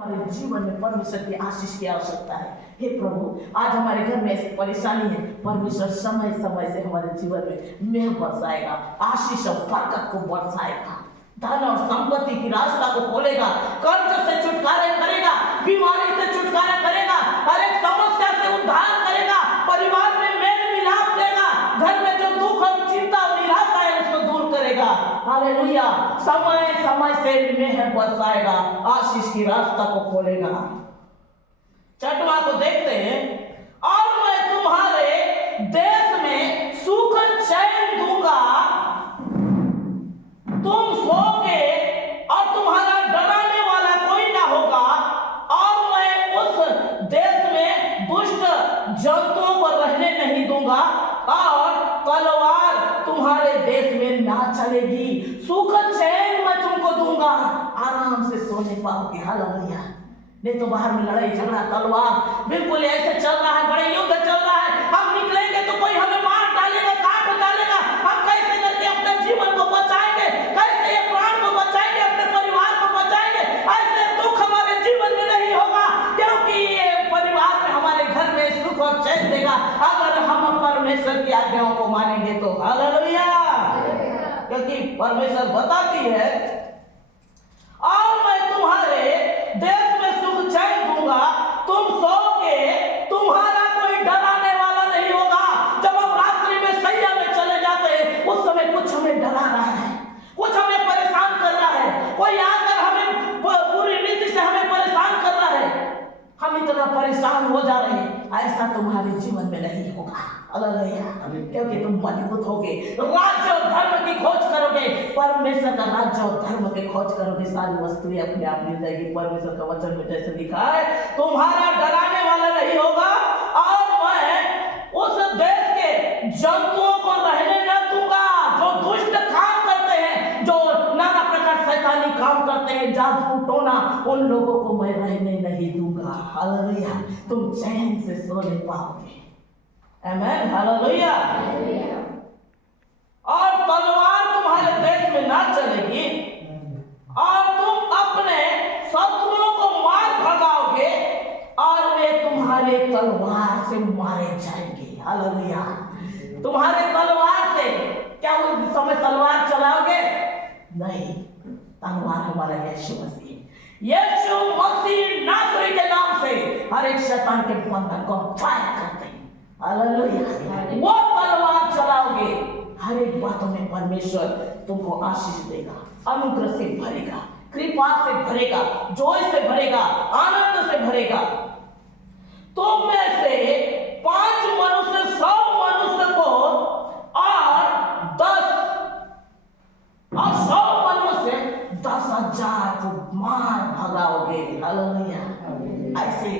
हमारे जीवन में परमेश्वर की आशीष की आवश्यकता है। हे प्रभु, आज हमारे घर में ऐसी परेशानी है, परमेश्वर समय समय से हमारे जीवन में मेह बरसाएगा, आशीष और बरकत को बरसाएगा, धन और संपत्ति की रास्ता को खोलेगा, कर्ज से छुटकारा करेगा, बीमारी से छुटकारा करेगा, हर एक समस्या से उद्धार करेगा, परिवार में मेल मिलाप देगा, घर में जो दुख और चिंता और निराशा है उसको दूर करेगा। हालेलुया। समय समय से मेह बरसाएगा, आशीष की रास्ता को खोलेगा। छठवां को देखते हैं, और मैं तुम्हारे देश में सुख चैन दूंगा, तुम सोओगे और तुम्हारा डराने वाला कोई ना होगा, और मैं उस देश में दुष्ट जंतुओं को रहने नहीं दूंगा, और तलवार तुम्हारे देश में ना चलेगी। सुख चैन मैं तुमको दूंगा, आराम से सोने पाओगे। हालेलुया। नहीं तो बाहर में लड़ाई झगड़ा तलवार बिल्कुल ऐसे चल रहा है, बड़े युद्ध चल रहा है, हम निकलेंगे तो कोई हमें मार डालेगा, काट डालेगा, हम कैसे करके अपने जीवन को बचाएंगे, कैसे ये प्राण को बचाएंगे, अपने परिवार को बचाएंगे। ऐसे दुख हमारे जीवन में नहीं होगा, क्योंकि ये परिवार में हमारे घर में सुख और चैन देगा अगर हम परमेश्वर की आज्ञाओं को मानेंगे तो। हालेलुया। क्योंकि परमेश्वर बताती है, और मैं तुम्हारे देश में सुख चैन दूंगा, तुम सोओगे, तुम्हारा कोई डराने वाला नहीं होगा। जब हम रात्रि में सैया में चले जाते हैं, उस समय कुछ हमें डरा रहा है, कुछ हमें परेशान कर रहा है, कोई आकर हमें बुरी रीति से हमें परेशान कर रहा है, हम इतना परेशान हो जा रहे हैं। ऐसा तुम्हारे जीवन में नहीं होगा। हालेलुया। क्योंकि तुम मजबूत होगे, राज्य और धर्म की खोज करोगे, परमेश्वर का राज्य और धर्म की खोज करोगे, सारी वस्तुएं अपने आप मिल जाएगी। परमेश्वर का वचन में जैसे लिखा है, तुम्हारा डराने वाला नहीं होगा, और मैं उस देश के जंतुओं को रहने न दूंगा, जो दुष्ट काम करते हैं, जो नाना प्रकार शैतानी काम करते हैं, जादू टोना, उन लोगों को मैं रहने नहीं दूंगा। हालेलुया। तुम चैन से सो नहीं पाओगे। आमेन। हालेलुया। और तलवार तुम्हारे देश में ना चलेगी, और तुम अपने शत्रुओं को मार भगाओगे, और वे तुम्हारे तलवार से मारे जाएंगे। हालेलुया। तुम्हारे तलवार से क्या उस समय तलवार चलाओगे? नहीं, तलवार हमारा यीशु मसीह, यीशु मसीह नासरी के नाम से हर एक शैतान के बंधन को फायर करते हैं। हालेलुया। वो तलवार चलाओगे, हर एक बातों में परमेश्वर तुमको आशीष देगा, अनुग्रह से भरेगा, कृपा से भरेगा, जोश से भरेगा, आनंद से भरेगा। तुम में से 5 मनुष्य 100 मनुष्य को, और 100 मनुष्य 10,000 को मार भगाओगे। हालेलुया। ऐसे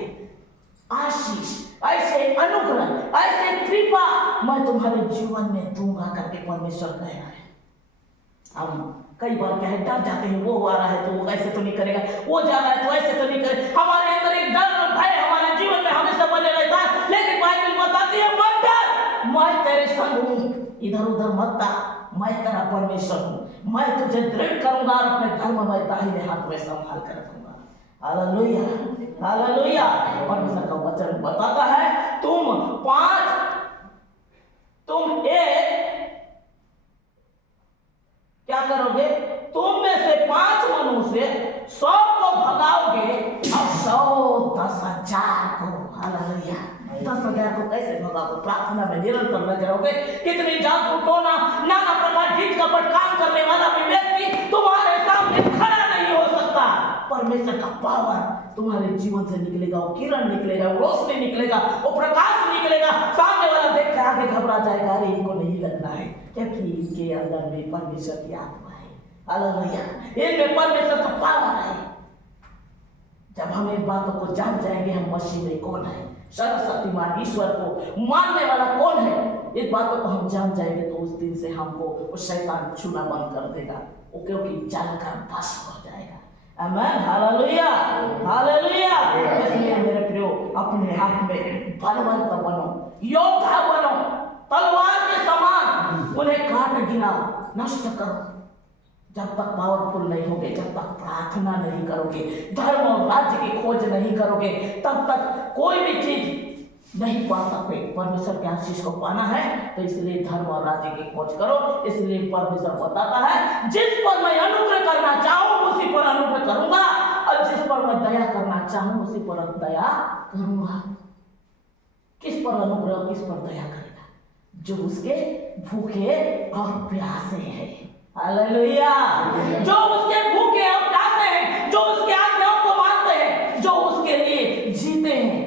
आशीष, ऐसे अनुग्रह, ऐसे कृपा मैं तुम्हारे जीवन में दूंगा करके परमेश्वर कह रहा है। हम कई बार क्या है, डर जाते हैं, वो आ रहा है तो वो ऐसे तो नहीं करेगा, वो जा रहा है तो ऐसे तो नहीं करेगा। हमारे अंदर एक डर और भय हमारे जीवन में हमेशा बने रहता है, लेकिन बाइबल बताती है, मत डर, मैं तेरे संग हूं, इधर उधर मत जा, मैं तेरा परमेश्वर हूं, मैं तुझे दृढ़ करूंगा और अपने धर्म में दाहिने हाथ में संभाल कर रखूंगा। हालेलुया। हालेलुया। परमेश्वर का वचन बताता है, तुम एक क्या करोगे? तुम में से 5 मनुष्य 100 को भगाओगे, और 100 10,000 को। हालेलुया। 10,000 को कैसे भगाओगे? प्रार्थना में निरंतर लगे रहोगे। कितनी जादू टोना, नाना प्रकार झूठ कपट काम करने वाला भी व्यक्ति तुम्हारे सामने खड़ा नहीं हो सकता। परमेश्वर का पावर तुम्हारे जीवन से निकलेगा, वो किरण निकलेगा, वो रोशनी निकलेगा, वो प्रकाश निकलेगा। सामने वाला देख कर आगे घबरा जाएगा, अरे इनको नहीं लगना है, क्योंकि इनके अंदर में परमेश्वर की आत्मा है। हालेलुया। इनमें परमेश्वर का पावर है। जब हम इन बातों को जान जाएंगे, हम मसीह में कौन है, सर्वशक्तिमान ईश्वर को मानने वाला कौन है, इस बातों को हम जान जाएंगे, तो उस दिन से हमको वो शैतान छूना बंद कर देगा, वो क्योंकि जलकर भस्म हो जाएगा। आमेन। हालेलुया। हालेलुया। इसलिए मेरे प्रियो, अपने हाथ में बलवंत बनो, योद्धा बनो, तलवार के समान उन्हें काट गिराओ, नष्ट करो। जब तक पावरफुल नहीं होगे, जब तक प्रार्थना नहीं करोगे, धर्म और राज्य की खोज नहीं करोगे, तब तक कोई भी चीज नहीं पा सकते। परमेश्वर के आशीष को पाना है तो इसलिए धर्म और राज्य की खोज करो। इसलिए परमेश्वर बताता है, जिस पर मैं अनुग्रह करना चाहूं उसी पर अनुग्रह करूंगा, और जिस पर मैं दया करना चाहूं उसी पर दया करूंगा। किस पर अनुग्रह, किस पर दया करेगा? जो उसके भूखे और प्यासे हैं। हालेलुया। जो उसके भूखे और प्यासे हैं, जो उसके आज्ञाओं को मानते हैं, जो उसके लिए जीते हैं।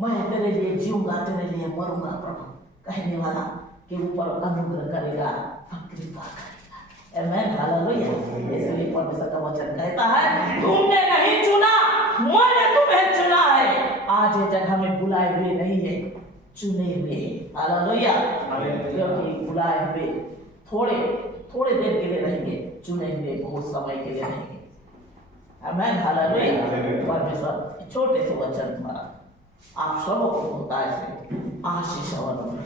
मैं तेरे लिए जीऊंगा, तेरे लिए मरूंगा प्रभु कहने वाला के ऊपर अनुग्रह करेगा, कृपा करेगा। आमीन। हालेलुया। इसलिए परमेश्वर का वचन कहता है, तुमने नहीं चुना, मैंने तुम्हें चुना है। आज ये जगह में बुलाए हुए नहीं है, चुने हुए। हालेलुया। क्योंकि बुलाए हुए थोड़े देर के लिए रहेंगे, चुने हुए बहुत समय के लिए रहेंगे। आमीन। हालेलुया। परमेश्वर छोटे से वचन द्वारा आप सबको होता है आशीष और